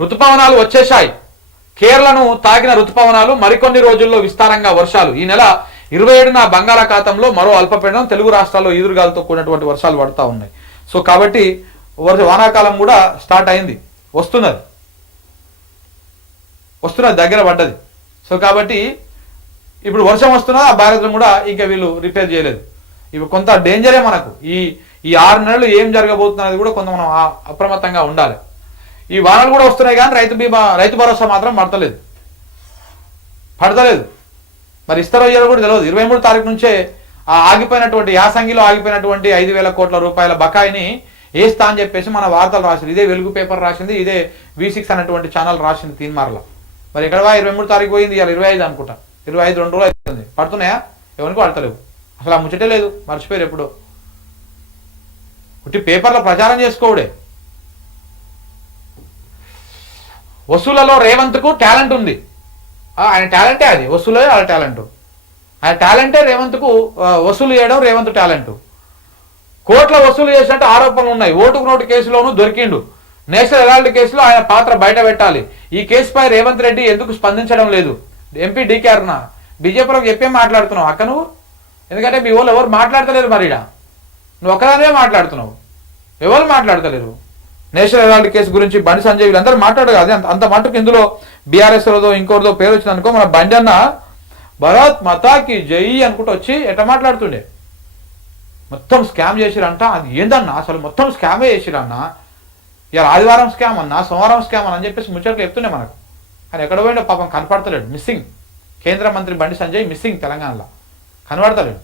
ఋతుపవనాలు వచ్చేశాయి. కేరళను తాకిన ఋతుపవనాలు మరికొన్ని రోజుల్లో విస్తారంగా వర్షాలు. ఈ నెల 27న బంగాళాఖాతంలో మరో అల్పపీడనం తెలుగు రాష్ట్రాల్లో ఈదురుగాలతో కూడినటువంటి వర్షాలు పడతా ఉన్నాయి. సో కాబట్టి వానాకాలం కూడా స్టార్ట్ అయింది, వస్తున్నది దగ్గర పడ్డది. సో కాబట్టి ఇప్పుడు వర్షం వస్తున్నది, ఆ బ్యారేజ్లను కూడా ఇంకా వీళ్ళు రిపేర్ చేయలేదు. ఇప్పుడు కొంత డేంజరే మనకు. ఈ 6 నెలలు ఏం జరగబోతున్నది కూడా కొంత మనం అప్రమత్తంగా ఉండాలి. ఈ వానలు కూడా వస్తున్నాయి కానీ రైతు భరోసా మాత్రం పడతలేదు. మరి ఇస్తారో ఇయ్యారో కూడా తెలియదు. 23 తారీఖు నుంచే ఆగిపోయినటువంటి యాసంగిలో ఆగిపోయినటువంటి 5,000 కోట్ల రూపాయల బకాయిని వేస్తా అని చెప్పేసి మన వార్తలు రాసింది. ఇదే వెలుగు పేపర్ రాసింది, ఇదే V6 అనేటువంటి ఛానల్ రాసింది తీన్మార్ల. మరి ఎక్కడ 23 తారీఖు పోయింది, ఇవాళ 25 అనుకుంటా. 25 2 రోజులు అవుతుంది. పడుతున్నాయా? ఎవరికి పడతలేవు. అసలు ఆ ముచ్చటే లేదు, మర్చిపోయారు ఎప్పుడో. ఒకటి పేపర్లో ప్రచారం చేసుకోవడే. వసూలలో రేవంత్కు టాలెంట్ ఉంది. ఆయన టాలెంటే అది, వసూలే వాళ్ళ టాలెంట్. ఆయన టాలెంటే రేవంత్కు వసూలు చేయడం, రేవంత్ టాలెంట్. కోట్ల వసూలు చేసినట్టు ఆరోపణలు ఉన్నాయి. ఓటుకు నోటు కేసులోనూ దొరికిండు. నేషనల్ హెరాల్డ్ కేసులో ఆయన పాత్ర బయట పెట్టాలి. ఈ కేసుపై రేవంత్ రెడ్డి ఎందుకు స్పందించడం లేదు? ఎంపీ డీకే అరుణ బీజేపీలోకి చెప్పే మాట్లాడుతున్నావు అక్క నువ్వు. ఎందుకంటే మీ వాళ్ళు ఎవరు మాట్లాడతలేరు. మరి నువ్వు ఒక్కదానివే మాట్లాడుతున్నావు, ఎవరు మాట్లాడతలేరు. నేషనల్ హెరాల్డ్ కేసు గురించి బండి సంజయ్ వీళ్ళందరూ మాట్లాడరు. అదే అంత మటుకు ఇందులో బీఆర్ఎస్లో ఇంకోటిదో పేరు వచ్చింది అనుకో, మన బండి అన్న భరత్ మతాకి జై అనుకుంటూ వచ్చి ఎట్లా మాట్లాడుతుండే. మొత్తం స్కామ్ చేసిరంట. అది ఏందన్నా అసలు మొత్తం స్కామే చేసిరన్నా. ఇక ఆదివారం స్కామ్ అన్నా, సోమవారం స్కామ్ అని చెప్పేసి ముచ్చట్లు చెప్తుండే మనకు. కానీ ఎక్కడ పోయిండో పాపం కనపడతలేడు. మిస్సింగ్. కేంద్ర మంత్రి బండి సంజయ్ మిస్సింగ్. తెలంగాణలో కనబడతలేడు.